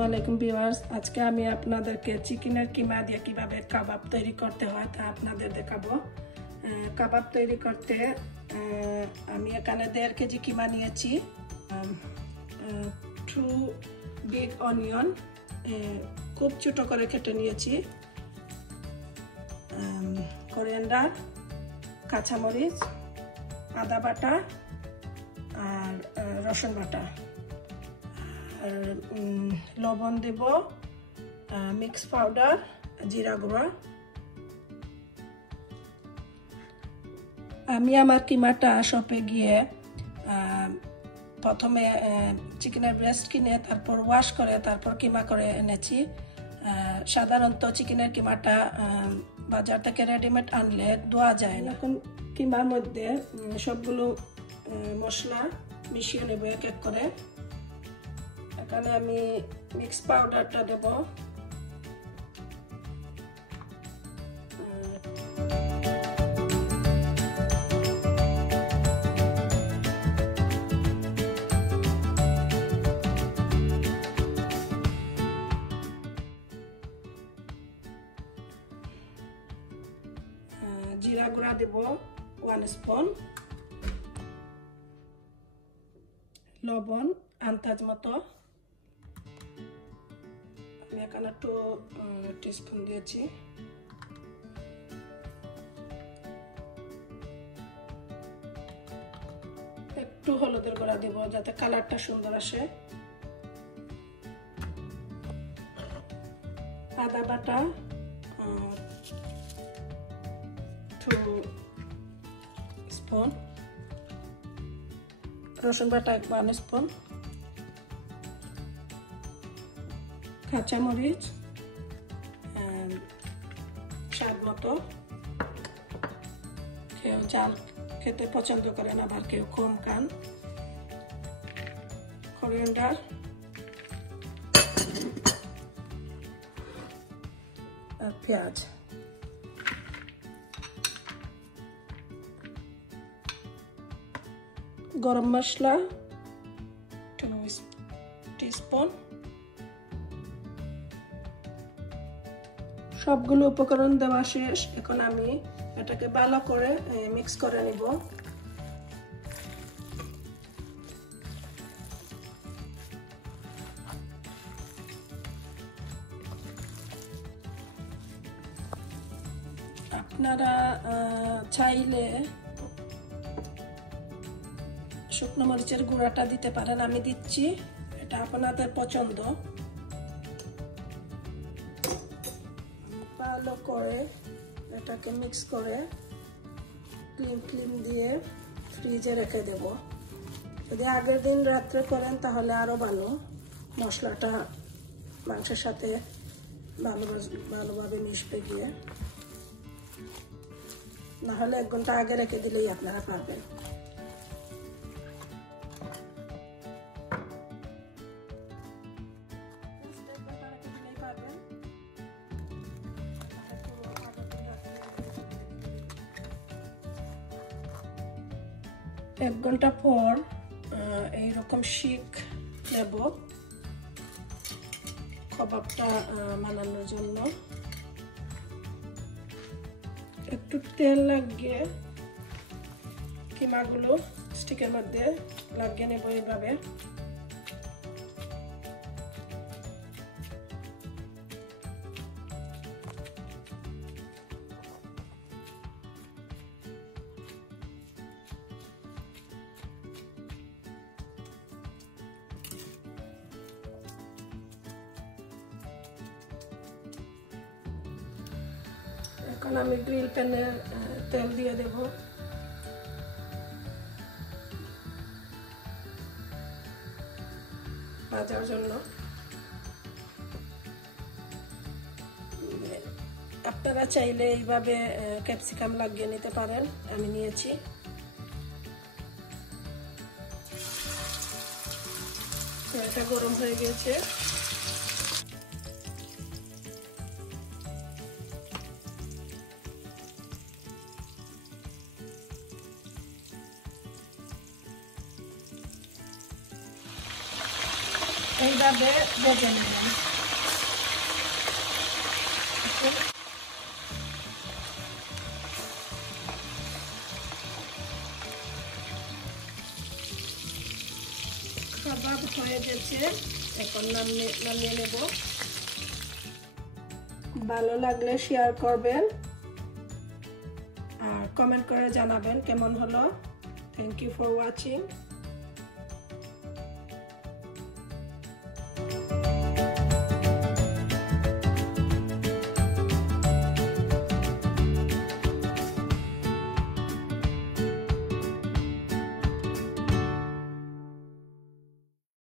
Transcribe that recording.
আসসালামু আলাইকুম ভিউয়ার্স, আজকে আমি আপনাদেরকে চিকেনের কিমা দিয়ে কিভাবে কাবাব তৈরি করতে হয় তা আপনাদের দেখাবো। কাবাব তৈরি করতে আমি এখানে 1.5 কেজি কিমা নিয়েছি, 2 বিগ অনিয়ন খুব ছোট করে কেটে নিয়েছি, কোরিয়ান্ডার, কাঁচামরিচ, আদা বাটা আর রসুন বাটা, আর লবণ দেব, মিক্স পাউডার, জিরা গুঁড়া। আমি আমার কিমাটা শপে গিয়ে প্রথমে চিকেনের ব্রেস্ট কিনে তারপর ওয়াশ করে তারপর কিমা করে এনেছি। সাধারণত চিকেনের কিমাটা বাজার থেকে রেডিমেড আনলে ধোয়া যায় না। এখন কিমার মধ্যে সবগুলো মশলা মিশিয়ে নেব এক এক করে। এখানে আমি মিক্স পাউডারটা দেব, জিরা গুঁড়া দেব 1 স্পুন, লবণ আন্দাজ মতো, আমি এখানে 2 টিস্পুন দিয়েছি, একটু হলুদের গুঁড়া দেব যাতে কালারটা সুন্দর আসে, আদা বাটা 2 স্পুন, রসুন বাটা 1 স্পুন, কাঁচামরিচ স্বাদ মতো। কেউ ঝাল খেতে পছন্দ করেন, আবার কেউ কম খান। কোরিয়ান্ডার, আর পেঁয়াজ। গরম মশলা 2 টিস্পুন। সবগুলো উপকরণ দেওয়া শেষ। এখন আমি এটাকে ভালো করে মিক্স করে নিব। আপনারা চাইলে শুকনো মরিচের গুঁড়াটা দিতে পারেন, আমি দিচ্ছি, এটা আপনাদের পছন্দ। ভালো করে এটাকে মিক্স করে ক্লিন দিয়ে ফ্রিজে রেখে দেব। যদি আগের দিন রাত্রে করেন তাহলে আরো ভালো, মশলাটা মাংসের সাথে ভালোভাবে মিশবে গিয়ে। না হলে 1 ঘন্টা আগে রেখে দিলেই আপনারা পারবেন। এক ঘন্টা পর এইরকম শিক নেব কাবাবটা বানানোর জন্য। একটু তেল লাগিয়ে কিমাগুলো স্টিকের মধ্যে লাগিয়ে নেব এইভাবে। এখন আমি গ্রিল প্যানে তেল দিয়ে দেব। ভাজার জন্য আপনারা চাইলে এইভাবে ক্যাপসিকাম লাগিয়ে নিতে পারেন, আমি নিয়েছি। এটা গরম হয়ে গেছে। এইভাবে ভেজে নিলাম। কাবাব হয়ে গেছে, এখন নামিয়ে নেব। ভালো লাগলে শেয়ার করবেন আর কমেন্ট করে জানাবেন কেমন হলো। Thank you for watching.